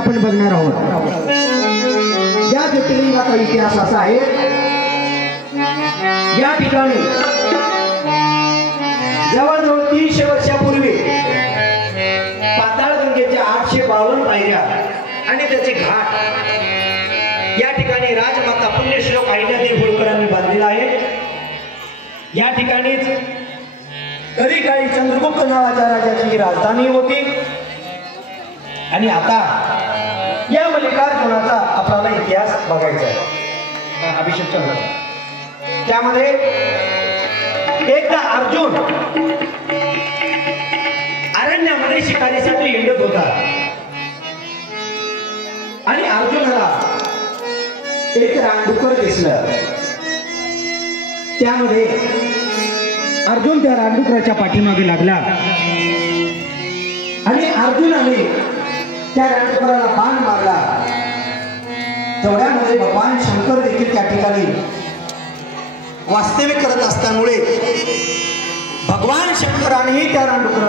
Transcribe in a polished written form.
आपण बघणार आहोत। या ज्योतिर्लिंगाचा इतिहास असा आहे, या ठिकाणी जवळजवळ 300 वर्षापूर्वी पाताळगंगेच्या 852 पायऱ्या आणि त्याचे घाट या ठिकाणी राजमाता पुण्यश्लोक अहिल्यादेवी होळकरांनी बांधलेला आहे। या ठिकाणीच कधी काळी चंद्रगुप्त नावाच्या राजाची राजधानी होती आणि आता या मल्लिकार्जुनाचा आपल्याला इतिहास बघायचा आहे। अभिषेक चंद्र त्यामध्ये एकदा अर्जुन अरण्यामध्ये शिकारीसाठी हिंडत होता आणि अर्जुनाला एक रानडुकर दिसलं। त्यामध्ये अर्जुन त्या रानडुकराच्या पाठीमागे लागला आणि अर्जुनाने त्या रानडुकराला बाण मारला। तेवढ्यामध्ये भगवान शंकर देखील त्या ठिकाणी वास्तव्य करत असल्यामुळे भगवान शंकरानेही त्या रानडुकराला